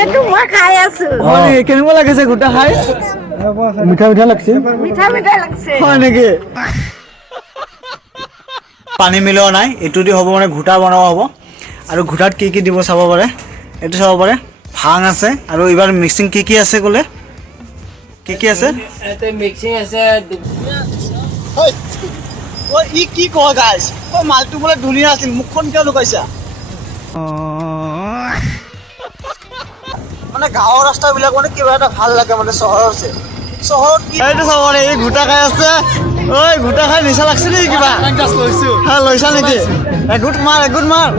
এইটো মই খাই আছো। কেনেকুৱা লাগিছে গোটা খাই? মিঠা মিঠা লাগছে। মিঠা মিঠা লাগছে। হয় নেকি? পানী মিলোৱা নাই, এইটো দি হ'ব মানে ঘোটা বনোৱা হ'ব। আৰু ঘোটাত কি কি দিব চাব পাৰে, এইটো চাব পাৰে। ভাং আছে আৰু এইবাৰ মিক্সিং কি কি আছে ক'লে? কি কি আছে? এতে মিক্সিং আছে। ই কি কয় গাইছ? মালটো বোলে ধুনীয়া আছিল, মুখখন কিয় লুকাইছা? মানে গাঁৱৰ ৰাস্তাবিলাক মানে কিবা এটা ভাল লাগে মানে চহৰত কি এইটো চাব পাৰে, এই ঘোটা খাই আছে। ঐ ঘোটা খাই নিচা লাগছে নেকি কিবা? হ্যাঁ লৈছা নেকি? এগুট মাৰ।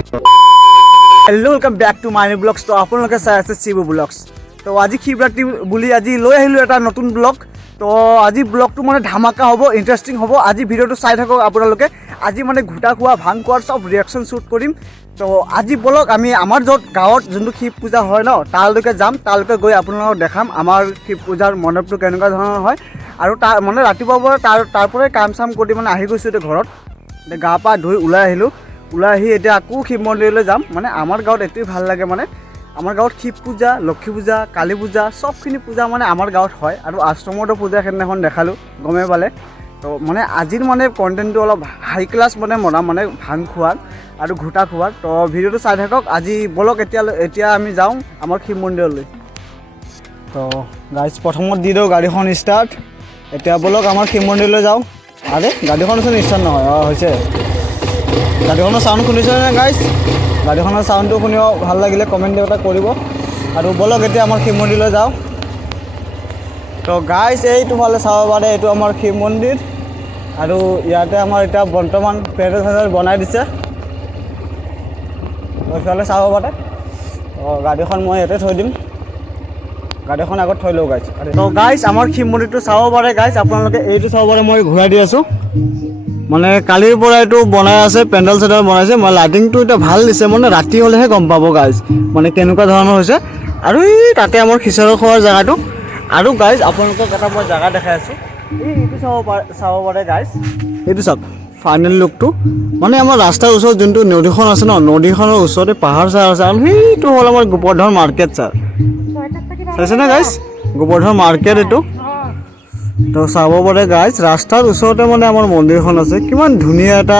Hello' welcome back to my blogs. তো আপোনালোকে চাই আছে শিৱ ব্লগছ। তো আজি শিৱৰাত্ৰি বুলি আজি লৈ আহিলোঁ এটা নতুন ব্লগ। তো আজি ব্লগটো মানে ধামাকা হ'ব, ইণ্টাৰেষ্টিং হ'ব। আজি ভিডিঅ'টো চাই থাকক আপোনালোকে। আজি মানে ঘোটা খোৱা, ভাং খোৱাৰ চব ৰিয়েকশ্যন শ্বুট কৰিম। তো আজি বলক আমি আমাৰ য'ত গাঁৱত যোনটো শিৱ পূজা হয় ন, তালৈকে যাম। তালৈকে গৈ আপোনালোকক দেখাম আমাৰ শিৱ পূজাৰ মণ্ডপটো কেনেকুৱা ধৰণৰ হয়। আৰু তাৰ মানে ৰাতিপুৱাৰ পৰা তাৰ পৰাই কাম চাম কৰি মানে আহি গৈছোঁ এতিয়া ঘৰত। এতিয়া গা পা ধুই ওলাই আহিলোঁ। ওলাই আহি এতিয়া আকৌ শিৱ মন্দিৰলৈ যাম। মানে আমাৰ গাঁৱত এইটোৱে ভাল লাগে, মানে আমাৰ গাঁৱত শিৱ পূজা, লক্ষী পূজা, কালী পূজা চবখিনি পূজা মানে আমাৰ গাঁৱত হয়। আৰু আশ্ৰমতো পূজা সেইদিনাখন দেখালোঁ, গমেই পালে। তো মানে আজিৰ মানে কণ্টেণ্টটো অলপ হাই ক্লাছ মানে বনাম, মানে ভাং খোৱাৰ আৰু ঘোটা খোৱাৰ। তো ভিডিঅ'টো চাই থাকক। আজি বলক এতিয়া আমি যাওঁ আমাৰ শিৱ মন্দিৰলৈ। তো গাইজ প্ৰথমত দি দিওঁ গাড়ীখন ষ্টাৰ্ট। এতিয়া বলক আমাৰ শিৱ মন্দিৰলৈ যাওঁ। আৰে গাড়ীখনচোন ষ্টাৰ্ট নহয়। হৈছে গাড়ীখনৰ চাউণ্ড শুনিছেনে গাইজ? গাড়ীখনৰ চাউণ্ডটো শুনিও ভাল লাগিলে কমেণ্ট এটা কৰিব। আৰু বলক এতিয়া আমাৰ শিৱ মন্দিৰলৈ যাওঁ। তো গাইজ এইটো ফালে চাব পাৰে, এইটো আমাৰ শিৱ মন্দিৰ। আৰু ইয়াতে আমাৰ এতিয়া বৰ্তমান পেণ্ডেল বনাই দিছে। এইফালে চাব পাৰে। গাড়ীখন মই ইয়াতে থৈ দিম। গাড়ীখন আগত থৈ লওঁ গাইজ। তো গাইজ আমাৰ শিৱ মন্দিৰটো চাব পাৰে গাইজ। আপোনালোকে এইটো চাব পাৰে, মই ঘূৰাই দি আছোঁ। মানে কালিৰ পৰা এইটো বনাই আছে, পেণ্ডেল চেণ্ডেল বনাইছে। মানে লাইটিংটো এতিয়া ভাল দিছে, মানে ৰাতি হ'লেহে গম পাব গাইজ মানে কেনেকুৱা ধৰণৰ হৈছে। আৰু এই তাতে আমাৰ খিচাৰি খোৱাৰ জেগাটো। আৰু গাইজ আপোনালোকক এটা মই জেগা দেখাই আছোঁ। এইটো চাব পাৰে গাইজ। এইটো চাওক ফাইনেল লুকটো। মানে আমাৰ ৰাস্তাৰ ওচৰত যোনটো নদীখন আছে ন, নদীখনৰ ওচৰতে পাহাৰ চাহাৰ আছে। আৰু সেইটো হ'ল আমাৰ গোবৰ্ধন মাৰ্কেট ছাৰ। চাইছেনে গাইজ? গোবৰ্ধন মাৰ্কেট এইটো। তো চাব পাৰে গাইজ, ৰাস্তাৰ ওচৰতে মানে আমাৰ মন্দিৰখন আছে। কিমান ধুনীয়া এটা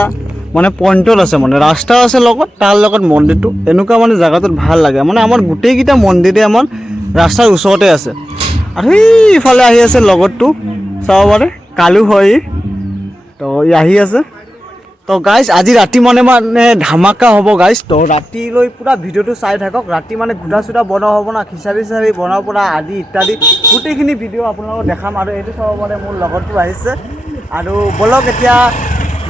মানে পইণ্টত আছে, মানে ৰাস্তা আছে লগত, তাৰ লগত মন্দিৰটো। এনেকুৱা মানে জেগাটোত ভাল লাগে। মানে আমাৰ গোটেইকেইটা মন্দিৰে আমাৰ ৰাস্তাৰ ওচৰতে আছে। আৰু ইফালে আহি আছে লগতটো চাব পাৰে, কালু হয়। তো ই আহি আছে। তো গাইজ আজি ৰাতি মানে ধামাকা হ'ব গাইজ। তো ৰাতিলৈ পূৰা ভিডিঅ'টো চাই থাকক। ৰাতি মানে ঘোটা চোটা বনোৱা হ'ব না, খিচাৰি চিচাৰি বনোৱাৰ পৰা আদি ইত্যাদি গোটেইখিনি ভিডিঅ' আপোনালোকক দেখাম। আৰু এইটো চাব পাৰে মোৰ লগৰটো আহিছে। আৰু বলক এতিয়া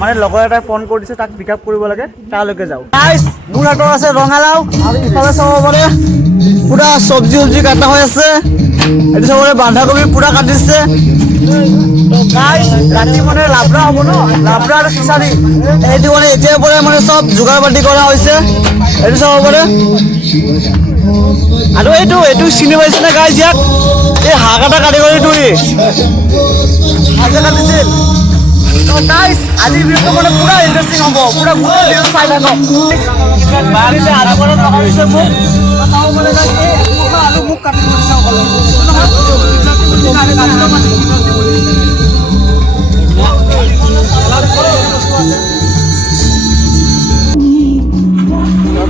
মানে লগৰ এটাই ফোন কৰি দিছে, তাক পিক আপ কৰিব লাগে, তালৈকে যাওঁ। গাইজ মোৰ হাতত আছে ৰঙালাও। আৰু ইফালে চাব পাৰে পূৰা চব্জি কাটা হৈ আছে। এইটো চাব পাৰে বন্ধাকবি পূৰা কাটিছে। গাইজ ৰাতি মানে লাবৰা হ'ব ন, লাবৰা আৰু খিচাৰি। এইটো মানে এতিয়াৰ পৰাই মানে চব যোগাৰ পাতি কৰা হৈছে। এইটো চাব পাৰে। আৰু এইটো চিনি পাইছেনে গাইজ? ইয়াত এই হাঁহ কাটা কাৰিকৰীটো হাতে কাটিছিল। তো গাইজ আজি ভিডিঅ'টো মানে পূৰা ইণ্টাৰেষ্টিং হ'ব, পূৰা গোটেই ভিডিঅ'টো চাই থাকক। বাৰীতে আধা ঘৰত লগাই দিছে মোক। চাব পাৰে গাইজ, আলু মোক কাটি দিছে অকলে।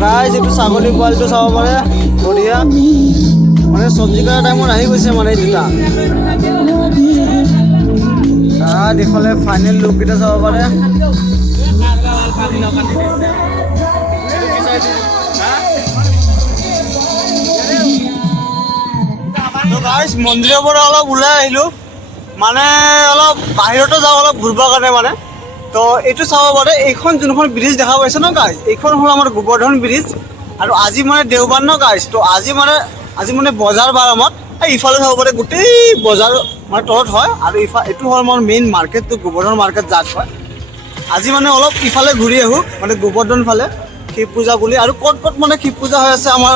গাইজ এইটো ছাগলী পোৱালিটো চাব পাৰে, বঢ়িয়া। মানে চব্জি কটা টাইমত আহি গৈছে মানে এই দুটা। তাত ইফালে ফাইনেল লুককেইটা চাব পাৰে। গাইজ মন্দিৰৰ পৰা অলপ ওলাই আহিলোঁ, মানে অলপ বাহিৰতো যাওঁ অলপ ঘূৰিবৰ কাৰণে মানে। তো এইটো চাব পাৰে, এইখন যোনখন ব্ৰিজ দেখা পাইছে ন গাইজ, এইখন হ'ল আমাৰ গোবৰ্ধন ব্ৰিজ। আৰু আজি মানে দেওবাৰ ন গাইজ, তো আজি মানে বজাৰ বাৰ আমাৰ। ইফালে চাব পাৰে গোটেই বজাৰ মানে তলত হয়। আৰু এইটো হ'ল আমাৰ মেইন মাৰ্কেটটো, গোবৰ্ধন মাৰ্কেট যাত হয়। আজি মানে অলপ ইফালে ঘূৰি আহোঁ, মানে গোবৰ্ধন ফালে শিৱ পূজা বুলি। আৰু ক'ত মানে শিৱ পূজা হৈ আছে আমাৰ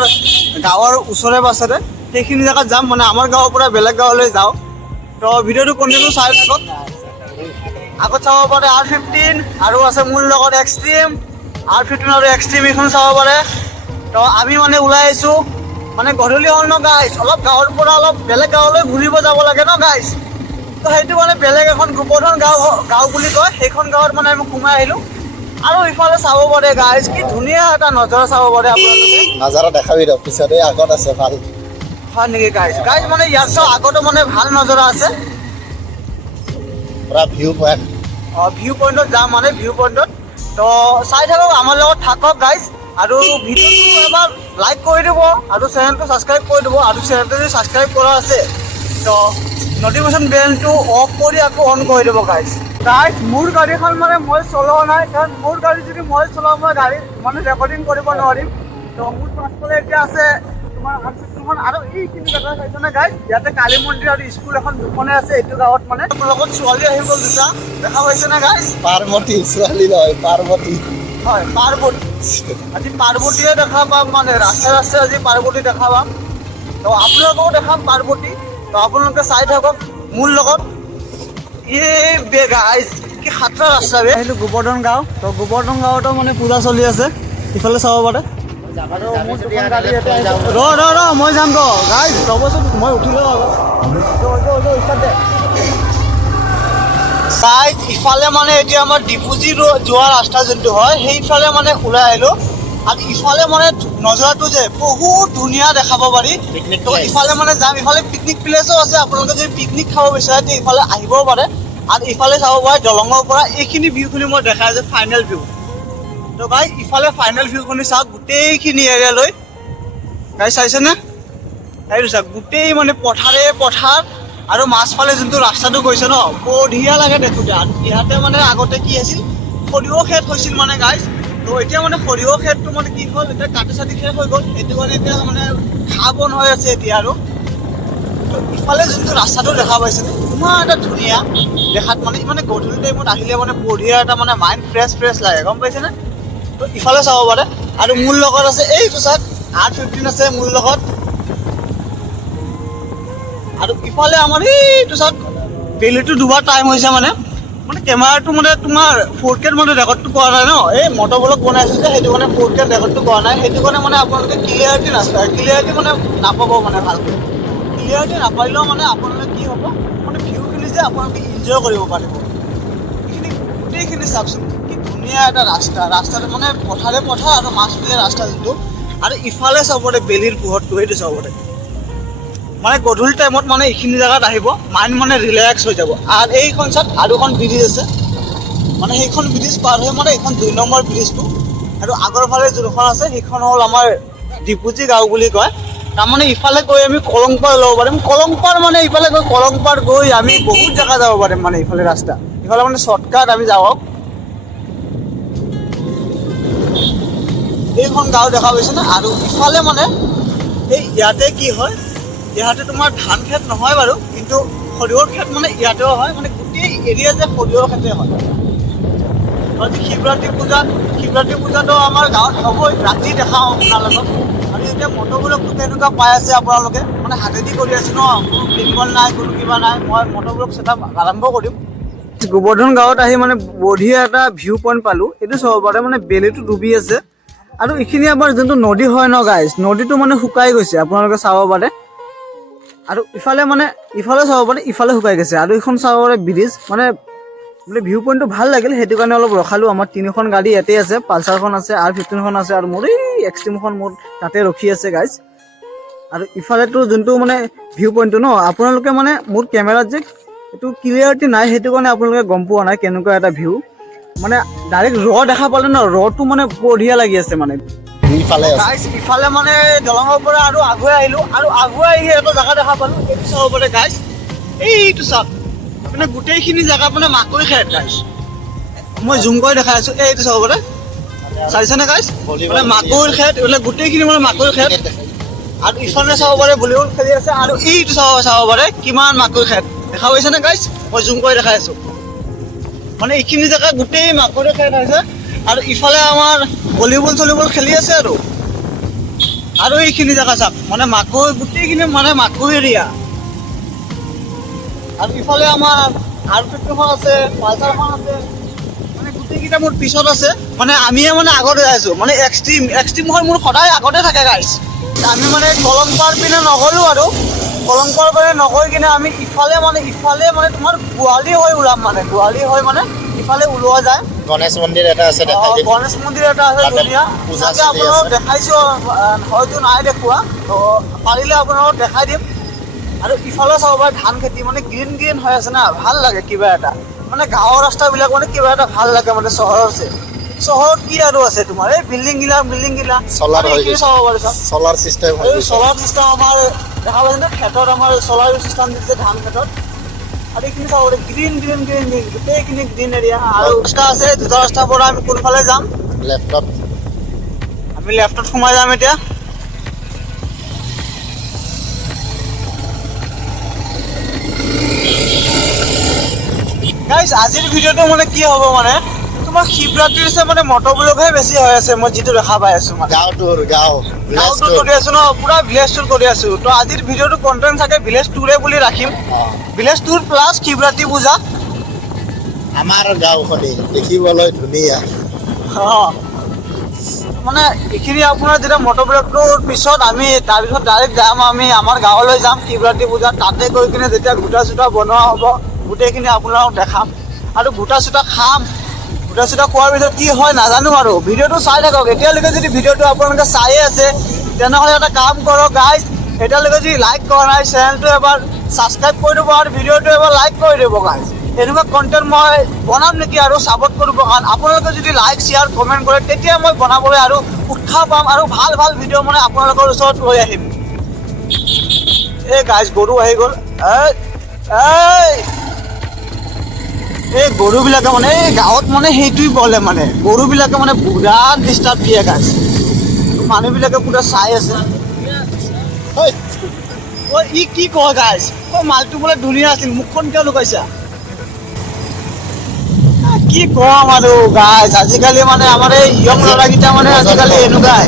গাঁৱৰ ওচৰে পাছৰে, সেইখিনি জেগাত যাম। মানে আমাৰ গাঁৱৰ পৰা বেলেগ গাঁৱলৈ যাওঁ। তো ভিডিঅ'টো কণ্টিনিউ চাই থাকক। আগত চাব পাৰে R15 আৰু আছে মোৰ লগত এক্সট্ৰিম। R15 আৰু এক্সট্ৰিম এইখন চাব পাৰে। তো আমি মানে ওলাই আহিছোঁ মানে গধূলি হ'ল ন গাইজ, অলপ গাঁৱৰ পৰা অলপ বেলেগ গাঁৱলৈ ঘূৰিব যাব লাগে ন গাইজ। তো সেইটো মানে বেলেগ এখন গোবৰ্ধন গাঁও বুলি কয়, সেইখন গাঁৱত মানে আমি সোমাই আহিলোঁ। আৰু ইফালে চাব পাৰে গাইজ, কি ধুনীয়া এটা নজৰা চাব পাৰে আপোনালোকে। নজাৰা দেখাবি ৰ পিছত, এই আগত আছে ভাল। হয় নেকি গাইজ? গাইজ মানে ইয়াৰ চাওঁ আগতো মানে ভাল নজৰা আছে। পুৰা ভিউ পইণ্ট। ভিউ পইণ্টত যাম, মানে ভিউ পইণ্টত। তো চাই থাকক, আমাৰ লগত থাকক গাইজ। আৰু ভিডিঅ'টো এবাৰ লাইক কৰি দিব আৰু চেনেলটো ছাবস্ক্ৰাইব কৰি দিব। আৰু চেনেলটো যদি ছাবস্ক্ৰাইব কৰা আছে তো নটিফিকেশ্যন বেলটো অফ কৰি আকৌ অন কৰি দিব গাইজ। গাইজ মোৰ গাড়ীখন মানে মই চলোৱা নাই, কাৰণ মোৰ গাড়ী যদি মই চলাওঁ মই গাড়ী মানে ৰেকৰ্ডিং কৰিব নোৱাৰিম। তো মোৰ পাছফালে এতিয়া আছে তোমাৰ আনচিখন। আৰু এইখিনি জেগা চাইছেনে গাইজ, ইয়াতে কালী মন্দিৰ আৰু স্কুল এখন দুখনে আছে এইটো গাঁৱত। মানে মোৰ লগত ছোৱালী আহি গ'ল দুটা, দেখা পাইছেনে গাইজ? পাৰ্বতী ছোৱালী নহয়, পাৰ্বতী। হয় পাৰ্বতী। আজি পাৰ্বতীয়ে দেখা পাম, মানে ৰাস্তাই ৰাস্তাই আজি পাৰ্বতী দেখা পাম। তো আপোনালোকেও দেখাম পাৰ্বতী। তো আপোনালোকে চাই থাকক মোৰ লগত। গাইজ কি সাতটা ৰাস্তা বে। আহিলোঁ গোবৰ্ধন গাঁও। তো গোবৰ্ধন গাঁৱতো মানে পূজা চলি আছে, ইফালে চাব পাৰে। ৰ মই যাম ৰ গাইজ, ৰ'বচোন মই উঠিলোঁ আগত। গাইজ ইফালে মানে এতিয়া আমাৰ ডিপুজি যোৱা ৰাস্তা যোনটো হয় সেইফালে মানে ওলাই আহিলোঁ। আৰু ইফালে মানে নজৰাটো যে বহুত ধুনীয়া দেখাব পাৰি। তো ইফালে মানে যাম, ইফালে পিকনিক প্লেচো আছে। আপোনালোকে যদি পিকনিক খাব বিচাৰে তো ইফালে আহিবও পাৰে। আৰু ইফালে চাব পাৰে দলঙৰ পৰা এইখিনি ভিউখিনি মই দেখাই আছোঁ, ফাইনেল ভিউ। তো গাইজ ইফালে ফাইনেল ভিউখিনি চাওক, গোটেইখিনি এৰিয়ালৈ গাইজ চাইছেনে? এইটো চাওক, গোটেই মানে পথাৰে পথাৰ। আৰু মাছফালে যোনটো ৰাস্তাটো গৈছে ন, বঢ়িয়া লাগে দেখোঁতে। আৰু ইয়াতে মানে আগতে কি আছিল, সৰিয়হ খেত হৈছিল মানে গাইজ। তো এতিয়া মানে সৰিয়হ খেতটো মানে কি হ'ল, এতিয়া কাটি চাটি শেষ হৈ গ'ল। সেইটো কাৰণে এতিয়া মানে ঘাঁহ বন হৈ আছে এতিয়া। আৰু তো ইফালে যোনটো ৰাস্তাটো দেখা পাইছেনে, ইমান এটা ধুনীয়া দেখাত। মানে গধূলি টাইমত আহিলে মানে বঢ়িয়া এটা মানে মাইণ্ড ফ্ৰেছ লাগে, গম পাইছেনে? তো ইফালে চাব পাৰে। আৰু মোৰ লগত আছে এইটো চাওক, R15 আছে মোৰ লগত। আৰু ইফালে আমাৰ এইটো চাওক, বেলিটো দুবাৰ টাইম হৈছে। মানে কেমেৰাটো মানে তোমাৰ 4K মানে ৰেকৰ্ডটো কৰা নাই ন, এই মটৰবলক বনাইছোঁ যে সেইটো কাৰণে 4K ৰেকৰ্ডটো কৰা নাই। সেইটো কাৰণে মানে আপোনালোকে ক্লিয়াৰিটি মানে নাপাব, মানে ভালকৈ ক্লিয়াৰিটি নাপালেও মানে আপোনালোকে কি হ'ব, মানে ভিউখিনি যে আপোনালোকে এনজয় কৰিব পাৰিব। এইখিনি গোটেইখিনি চাওকচোন, কি ধুনীয়া এটা ৰাস্তাটো মানে পথাৰে পথাৰ আৰু মাছফালে ৰাস্তা যোনটো। আৰু ইফালে চাবলৈ বেলিৰ পোহৰটো সেইটো চাবলৈ মানে গধূলি টাইমত মানে এইখিনি জেগাত আহিব, মাইণ্ড মানে ৰিলেক্স হৈ যাব। আৰু এইখন চাওক, আৰু এখন ব্ৰিজ আছে, মানে সেইখন ব্ৰিজ পাৰ হৈ মানে এইখন 2 নম্বৰ ব্ৰিজটো। আৰু আগৰ ফালে যোনখন আছে সেইখন হ'ল আমাৰ ডিপুজি গাঁও বুলি কয়। তাৰমানে ইফালে গৈ আমি কলংপাৰ ল'ব পাৰিম। কলংপাৰ মানে ইফালে গৈ কলংপাৰ গৈ আমি বহুত জেগা যাব পাৰিম। মানে ইফালে ৰাস্তা, ইফালে মানে শ্বৰ্টকাট আমি যাওক। এইখন গাঁও দেখা পাইছেনে? আৰু ইফালে মানে এই ইয়াতে কি হয়, ইয়াতে তোমাৰ ধান খেত নহয় বাৰু, কিন্তু সৰিয়হৰ খেত মানে ইয়াতেও হয়। মানে গোটেই এৰিয়া যে সৰিয়হৰ খেতে হয়। আৰু শিৱৰাত্ৰি পূজাটো আমাৰ গাঁৱত হ'বই, ৰাতি দেখাওঁ আপোনাৰ লগত। আৰু এতিয়া মটৰবোৰকটো কেনেকুৱা পাই আছে আপোনালোকে, মানে হাতেদি কৰি আছে ন, কোনো ক্লিনিকল নাই, কোনো কিবা নাই। মই মটৰবোৰক ছেটআপ আৰম্ভ কৰিম। গোবৰ্ধন গাঁৱত আহি মানে বঢ়িয়া এটা ভিউ পইণ্ট পালোঁ। এইটো চাব পাৰে, মানে বেলিটো ডুবি আছে। আৰু এইখিনি আমাৰ যোনটো নদী হয় ন গাইজ, নদীটো মানে শুকাই গৈছে, আপোনালোকে চাব পাৰে। আৰু ইফালে চাব পাৰে, ইফালে শুকাই গৈছে। আৰু এইখন চাব পাৰে ব্ৰিজ, মানে ভিউ পইণ্টটো ভাল লাগিল, সেইটো কাৰণে অলপ ৰখালোঁ। আমাৰ 3খন গাড়ী ইয়াতে আছে, পালচাৰখন আছে, R15খন আছে, আৰু মোৰ এই এক্সট্ৰিমখন মোৰ তাতে ৰখি আছে গাইজ। আৰু ইফালেতো যোনটো মানে ভিউ পইণ্টটো ন, আপোনালোকে মানে মোৰ কেমেৰাত যে এইটো ক্লিয়াৰিটি নাই, সেইটো কাৰণে আপোনালোকে গম পোৱা নাই কেনেকুৱা এটা ভিউ। মানে ডাইৰেক্ট দেখা পালে ন, ৰটো মানে বঢ়িয়া লাগি আছে। মানে ইফালে মানে দলঙৰ পৰা আৰু আগুৱাই আহিলোঁ। আৰু আগুৱাই আহি এটা জেগা দেখা পালোঁ, এইটো চাব পাৰে গাইজ। এইটো চাওক, মানে গোটেইখিনি জেগা মানে মাকৈ খেত গাইজ। মই জুম কৰি দেখাই আছোঁ, এইটো চাব পাৰে, চাইছেনে গাইজ? মানে মাকৈ খেত, এইবিলাক গোটেইখিনি মানে মাকৈ খেত। আৰু ইফালে চাব পাৰে ভলীবল খেলি আছে। আৰু এইটো চাব পাৰে কিমান মাকৈ খেত, দেখা পাইছেনে গাইজ? মই জুম কৰি দেখাই আছোঁ, মানে এইখিনি জেগা গোটেই মাকৈ খেত হৈছে। আৰু ইফালে আমাৰ ভলীবল খেলি আছে। আৰু এইখিনি জেগা চাওক, মানে মাকৈ, গোটেইখিনি মানে মাকৈ এৰিয়া। আৰু ইফালে আমাৰ R15খন আছে, পালচাৰখন আছে, মানে গোটেইকেইটা মোৰ পিছত আছে। মানে আমিয়ে মানে আগতে আছোঁ, মানে এক্সট্ৰিমখন মোৰ সদায় আগতে থাকে গাইজ। আমি মানে কলংপাৰ পিনে নগ'লোঁ আৰু কলংপাৰ পিনে নগৈ কিনে আমি ইফালে মানে তোমাৰ গোৱালি হৈ ওলাম মানে গোৱালি হৈ মানে ইফালে ওলোৱা যায়। গণেশ মন্দিৰ এটা আছে দেখাই দিম। গণেশ মন্দিৰ এটা আছে তাতে ধুনীয়া, পূজা তাকে চলি আপোনালোকক আছে। দেখাইছোঁ, হয়তো নাই দেখুওৱা, তো পাৰিলে আপোনালোকক দেখাই দিম। আৰু ইফালে চাব পাৰে ধান খেতি মানে গ্ৰীণ গ্ৰীণ হৈ আছে না, ভাল লাগে কিবা এটা মানে গাঁৱৰ ৰাস্তাবিলাক মানে কিবা এটা ভাল লাগে মানে চহৰত কি আৰু আছে তোমাৰ এই বিল্ডিং গিলা চলাৰ হৈ এইখিনি চাব পাৰিছা। চলাৰ চিষ্টেম হৈ এই গৈছে। চলাৰ চিষ্টেম আমাৰ দেখা পাইছে খেতত আমাৰ চলাৰ চিষ্টেম দিছে ধান খেতত। আৰু এইখিনি চাব পাৰি গ্ৰীণ গোটেইখিনি গ্ৰীণ এৰিয়া। আৰু ৰাস্তা আছে, দুটা ৰাস্তাৰ পৰা আমি কোনফালে যাম? লেপটপ আমি লেফ্টত সোমাই যাম এতিয়া। গাইজ আজিৰ ভিডিঅ'টো মানে কি হ'ব মানে তোমাৰ শিৱৰাত্ৰিৰ মানে মটৰবিলাকহে বেছি হৈ আছে, মই যিটো দেখা পাই আছো মানে গাঁৱটো গাঁৱটো কৰি আছো ন, পুৰা ভিলেজ টুৰ কৰি আছো। তো আজিৰ ভিডিঅ'টো কণ্টেণ্ট থাকে ভিলেজ টুৰে বুলি ৰাখিম, ভিলেজ টুৰ প্লাছ শিৱৰাত্ৰি পূজা। আমাৰ গাঁওখনি দেখিবলৈ ধুনীয়া। মানে এইখিনি আপোনাৰ যেতিয়া মটৰবিলাকটোৰ পিছত আমি তাৰপিছত ডাইৰেক্ট যাম, আমি আমাৰ গাঁৱলৈ যাম শিৱৰাত্ৰি পূজা। তাতে গৈ কিনে যেতিয়া গোটা চোটা বনোৱা হ'ব গোটেইখিনি আপোনালোকক দেখাম আৰু গোটা চোটা খাম। গোটা চোটা খোৱাৰ পিছত কি হয় নাজানো আৰু ভিডিঅ'টো চাই থাকক। এতিয়ালৈকে যদি ভিডিঅ'টো আপোনালোকে চায়ে আছে তেনেহ'লে এটা কাম কৰক গাইজ, এতিয়ালৈকে যদি লাইক কৰা নাই চেনেলটো এবাৰ ছাবস্ক্ৰাইব কৰি দিব আৰু ভিডিঅ'টো এবাৰ লাইক কৰি দিব গাইজ। এনেকুৱা কণ্টেণ্ট মই বনাম নেকি আৰু ছাপোৰ্ট কৰিব, কাৰণ আপোনালোকে যদি লাইক শ্বেয়াৰ কমেণ্ট কৰে তেতিয়া মই বনাবলৈ আৰু উৎসাহ পাম আৰু ভাল ভাল ভিডিঅ' মানে আপোনালোকৰ ওচৰত লৈ আহিম। এই গাইজ গৰু আহি গ'ল। এই গৰুবিলাকে মানে এই গাঁৱত মানে সেইটোৱে বলে মানে গৰুবিলাকে মানে বিৰাট ডিষ্টাৰ্ব দিয়ে গাইজ। মানুহবিলাকে পুৰা চাই আছে। ই কি কয় গাইজ, মালটো বোলে ধুনীয়া আছিল, মুখখন কিয় লুকাইছা? কি কম আৰু গাইজ, আজিকালি মানে আমাৰ এই ইয়ং ল'ৰাকেইটা মানে আজিকালি এনেকুৱাই।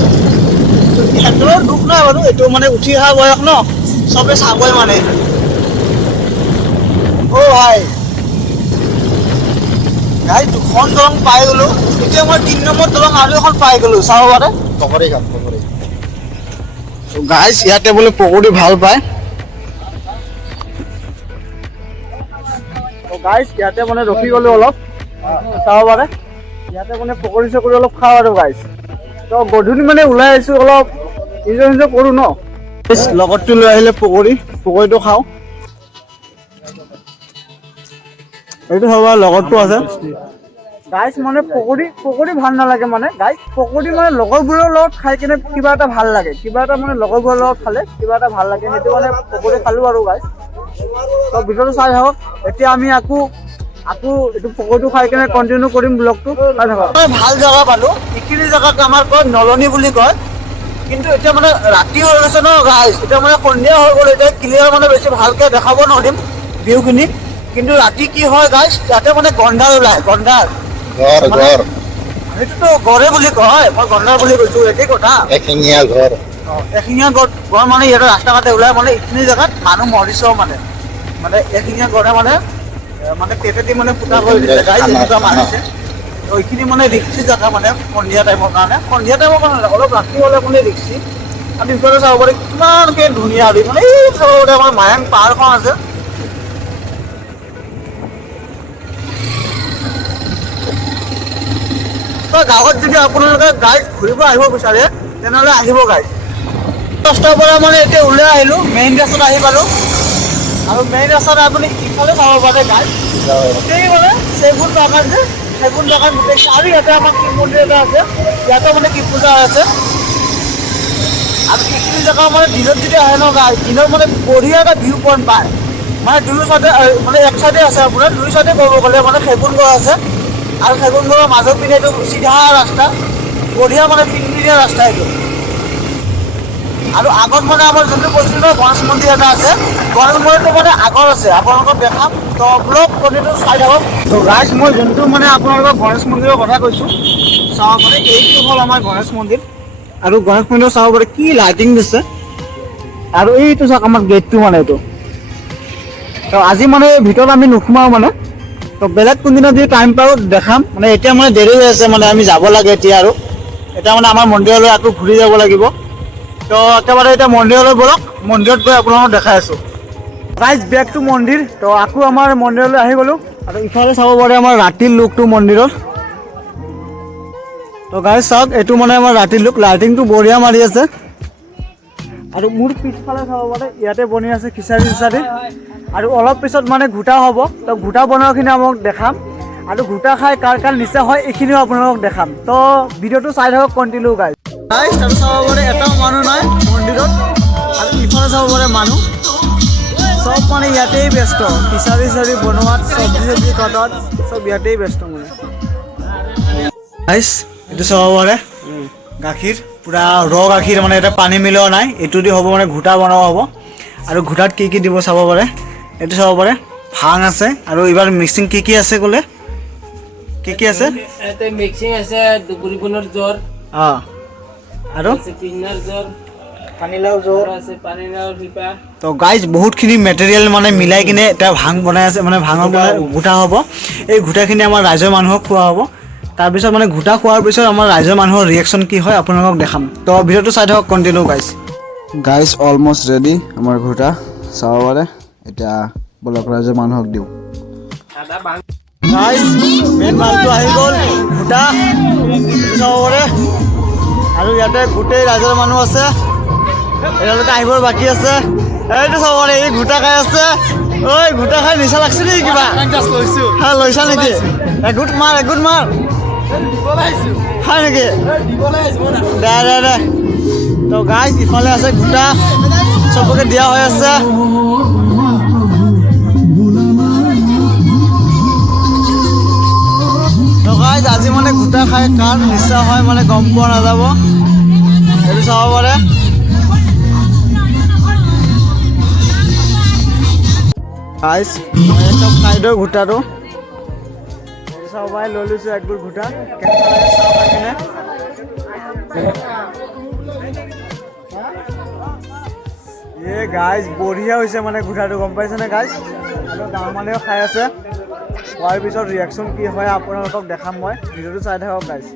সিহঁতৰ দুখ নাই বাৰু, এইটো মানে উঠি অহা বয়স ন, চবে চাবই মানে। অ' ভাই গাইজ দুখন দলং পাই গ'লো, এতিয়া মই 3 নম্বৰ দলং আৰু এখন পাই গ'লো, চাব পাৰে। পকৰি গাইজ ইয়াতে বোলে পকৰি ভাল পায়। গাইজ ইয়াতে মানে ৰখি গ'লো অলপ, চাব পাৰে ইয়াতে মানে পকৰি চকৰি অলপ খাওঁ আৰু গাইজ। তো গধূলি মানে ওলাই আহিছোঁ অলপ ইনজয় কৰোঁ ন, লগতটো লৈ আহিলে পকৰিটো খাওঁ। এইটো হ'ব লগতটো আছে গাইজ। মানে পকৰি ভাল নালাগে মানে গাইজ, পকৰি মানে লগৰবোৰৰ লগত খাই কিনে কিবা এটা ভাল লাগে, কিবা এটা মানে লগৰবোৰৰ লগত খালে কিবা এটা ভাল লাগে, সেইটো মানে পকৰি খালোঁ আৰু গাইজ। তো ভিডিঅ'টো চাই থাকক। এতিয়া আমি আকৌ এইটো পকৰিটো খাই কিনে কণ্টিনিউ কৰিম ব্লগটো, চাই থাকক। ভাল জেগা পালোঁ, এইখিনি জেগাক আমাৰ কয় নলনি বুলি কয়, কিন্তু এতিয়া মানে ৰাতি হৈ গৈছে ন গাইজ, এতিয়া মানে সন্ধিয়া হৈ গ'ল, এতিয়া ক্লিয়াৰ মানে বেছি ভালকৈ দেখাব নোৱাৰিম ভিউখিনি। কিন্তু ৰাতি কি হয় গাইজ, ইয়াতে মানে গন্ধাৰ ওলায়, গন্ধাৰ সেইটোতো গড়ে বুলি কয়, মই গন্ধাৰ বুলি কৈছোঁ, একেই কথা। এশিঙীয়া গড় গড় মানে ইয়াতে ৰাস্তা ঘাটে ওলাই, মানে এইখিনি জেগাত মানুহ মৰিছেও মানে এশিঙীয়া গড়ে মানে পেটেদি মানে ফুটা কৰি দিছে গাইজ, এনেকুৱা মাৰিছে। তো এইখিনি মানে ৰিক্সি জেগা মানে সন্ধিয়া টাইমৰ কাৰণে অলপ ৰাতি হ'লে মানে ৰিক্সি। আমি ইফালে চাব পাৰি কিমানকৈ ধুনীয়া মানে এই চাব পাৰি আমাৰ মায়াং পাহাৰখন আছে। গাঁৱত যদি আপোনালোকে গাইড ঘূৰিব আহিব বিচাৰে তেনেহ'লে আহিব গাইড। ৰাস্তাৰ পৰা মানে এতিয়া ওলাই আহিলোঁ, মেইন ৰাস্তাত আহি পালোঁ। আৰু মেইন ৰাস্তাত আপুনি ইফালে চাব পাৰে গাইড, গোটেই মানে চেগুন বাগান গোটেই। আৰু ইয়াতে আমাৰ শিৱ মন্দিৰ এটা আছে, ইয়াতে মানে শিৱ পূজা আছে। আৰু এইখিনি জেগা মানে দিনত যদি আহে ন গাইড, দিনত মানে বঢ়িয়া এটা ভিউ পইণ্ট পায়। মানে দুয়ো চাইডে মানে এক চাইডে আছে আপোনাৰ, দুই চাইডে ক'ব গ'লে মানে চেগুন গছ আছে আৰু চেগুন গছৰ মাজত পিনে এইটো চিধা ৰাস্তা, বঢ়িয়া মানে ফিনফিনীয়া ৰাস্তা এইটো। আৰু আগত মানে আমাৰ যোনটো কৈছিলোঁ ন গণেশ মন্দিৰ এটা আছে, গণেশ মন্দিৰটো মানে আগত আছে, আপোনালোকক দেখাম। তো ব্লগ কণ্টিনিউ চাই থাকক। তো গাইজ মই যোনটো মানে আপোনালোকক গণেশ মন্দিৰৰ কথা কৈছোঁ, চাব পাৰে এইটো হ'ল আমাৰ গণেশ মন্দিৰ। আৰু গণেশ মন্দিৰ চাব পাৰে কি লাইটিং দিছে, আৰু এইটো চাওক আমাৰ গেটটো মানে এইটো। তো আজি মানে ভিতৰত আমি নোসোমাওঁ মানে, তো বেলেগ কোনদিনা যদি টাইম পাওঁ দেখাম। মানে এতিয়া মানে দেৰি হৈ আছে, মানে আমি যাব লাগে এতিয়া, আৰু এতিয়া মানে আমাৰ মন্দিৰলৈ আকৌ ঘূৰি যাব লাগিব। তো একেবাৰে এতিয়া মন্দিৰলৈ বলক, মন্দিৰত গৈ আপোনালোকক দেখাই আছোঁ। গাইজ বেক টু মন্দিৰ। তো আকৌ আমাৰ মন্দিৰলৈ আহি গ'লোঁ আৰু ইফালে চাব পাৰে আমাৰ ৰাতিৰ লুকটো মন্দিৰত। তো গাইজ চাওক, এইটো মানে আমাৰ ৰাতিৰ লুক, লাইটিংটো বঢ়িয়া মাৰি আছে। আৰু মোৰ পিছফালে চাব পাৰে ইয়াতে বনি আছে খিচাৰি চিচাৰি, আৰু অলপ পিছত মানে ঘোটা হ'ব। তো ঘোটা বনোৱাখিনি আমাক দেখাম, আৰু ঘোটা খাই কাৰ কাৰ নিচা হয় এইখিনিও আপোনালোকক দেখাম। তো ভিডিঅ'টো চাই থাকক কণ্টিনিউ গাইজ। গাইজ তাতে চাব পাৰে এটাও মানুহ নাই মন্দিৰত, আৰু ইফালে চাব পাৰে মানুহ চব মানে ইয়াতেই ব্যস্ত, খিচাৰি চিচাৰি বনোৱাত, চব্জি কটাত চব ইয়াতেই ব্যস্ত মানে। গাইজ এইটো চাব পাৰে গাখীৰ, পূৰা গাখীৰ মানে এটা পানী মিলোৱা নাই, এইটো দি হ'ব মানে ঘোটা বনোৱা হ'ব। আৰু ঘোটাত কি দিব চাব পাৰে, এইটো চাব পাৰে ভাং আছে, আৰু এইবাৰ মিক্সিং কি আছে ক'লে, কি আছে? এতে মিক্সিং আছে দুগুৰি গুণৰ জ্বৰ, আৰু পিনাৰ জ্বৰ, পানীলাও জ্বৰ আছে পানীলাও পিপা। তো গাইজ বহুতখিনি মেটেৰিয়েল মানে মিলাই কিনে এটা ভাং বনাই আছে, মানে ভাঙৰ বনাই ঘোটা হ'ব। এই ঘোটাখিনি আমাৰ ৰাইজৰ মানুহক খোৱা হ'ব। তাৰপিছত মানে ঘোটা খোৱাৰ পিছত আমাৰ ৰাইজৰ মানুহৰ ৰিয়েকশ্যন কি হয় আপোনালোকক দেখাম। তো ভিডিঅ'টো চাই থাকক continue guys. Guys almost ready আমাৰ ঘোটা চাব পাৰে। এতিয়া বলক ৰাইজৰ মানুহক দিওঁ। গাইজ মেইন মালটো আহি গ'ল, ঘোটা চাব পাৰে। আৰু ইয়াতে গোটেই ৰাইজৰ মানুহ আছে, এতিয়ালৈকে আহিবৰ বাকী আছে। এইটো চাব পাৰে এই ঘোটা খাই আছে। ঐ ঘোটা খাই নিচা লাগছে নেকি কিবা? হা লৈছা নেকি? এগুট মাৰ হয় নেকি? দে। তো গাইজ ইফালে আছে ঘোটা, চবকে দিয়া হৈ আছে। তো গাইজ আজি মানে ঘোটা খাই কাৰ নিচা হয় মানে গম পোৱা নাযাব, এইটো চাব পাৰে। গাইজ মই একদম খাই দিওঁ ঘোটাটো, এইটো চাব পাৰে। লৈ লৈছোঁ একবোৰ ঘোটা, গাইজ বঢ়িয়া হৈছে মানে ঘোটাটো, গম পাইছেনে গাইজ? আৰু গাঁৱৰ মানুহেও খাই আছে, খোৱাৰ পিছত ৰিয়েকশ্যন কি হয় আপোনালোকক দেখাম মই, ভিডিঅ'টো চাই থাকক গাইজ।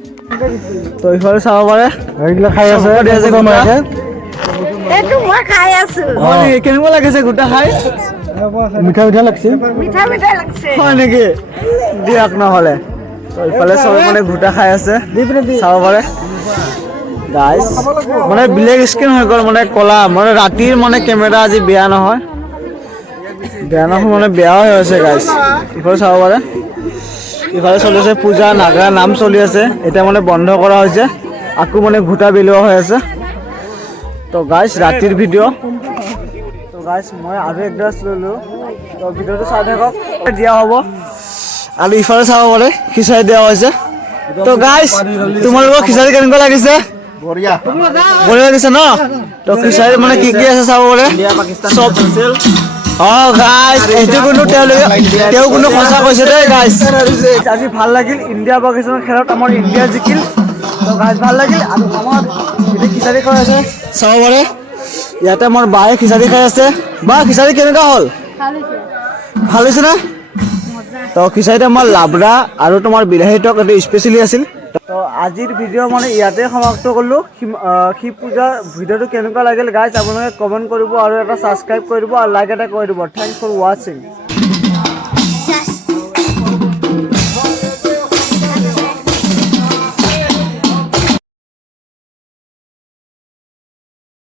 তো ইফালে চাব পাৰে খাই আছে, এইটো মই খাই আছো। কেনেকুৱা লাগিছে ঘোটা খাই? মিঠা লাগছে, মিঠা লাগছে। হয় নেকি? দিয়ক নহ'লে। তো ইফালে চবে মানে ঘোটা খাই আছে, চাব পাৰে গাইজ। মানে ব্লেক স্কিন হৈ গ'ল, মানে ক'লা, মানে ৰাতিৰ মানে কেমেৰা আজি বেয়া নহয় মানে বেয়া হৈ আছে গাইজ। ইফালে চাব পাৰে, ইফালে চলি আছে পূজা, নাগৰা নাম চলি আছে, এতিয়া মানে বন্ধ কৰা হৈছে, আকৌ মানে ঘোটা বিলোৱা হৈ আছে। তো গাইজ ৰাতিৰ ভিডিঅ'। তো গাইজ মই আৰু এক গ্লাছ ল'লোঁ, তো ভিডিঅ'টো চাই থাকক, দিয়া হ'ব। আৰু ইফালে চাব পাৰে খিচাৰি দিয়া হৈছে। তো গাইজ তোমালোকৰ খিচাৰি কেনেকুৱা লাগিছে? বঢ়িয়া লাগিছে ন? তো খিচাৰি মানে কি আছে চাব পাৰে চব। গাইজ এইটো কোনো তেওঁ কোনো সঁচা কৈছে দেই গাইজ। আজি ভাল লাগিল, ইণ্ডিয়া পাকিস্তানৰ খেলত আমাৰ ইণ্ডিয়া জিকিল। তো গাইজ ভাল লাগিল। আৰু আমাৰ এতিয়া খিচাৰি খাই আছে চাব পাৰে, ইয়াতে আমাৰ বায়ে খিচাৰি খাই আছে। বা খিচাৰি কেনেকুৱা হ'ল? ভাল হৈছে না? তো খিচাৰিটো আমাৰ লাবৰা আৰু তোমাৰ বিলাহী টক এইটো স্পেচিয়েলি আছিল। তো আজিৰ ভিডিঅ' মানে ইয়াতে সমাপ্ত কৰিলোঁ। শিৱ পূজাৰ ভিডিঅ'টো কেনেকুৱা লাগিল গাইজ আপোনালোকে কমেণ্ট কৰিব, আৰু এটা ছাবস্ক্ৰাইব কৰি দিব, আৰু লাইক এটা কৰি দিব। থেংকছ ফৰ ৱাচিং।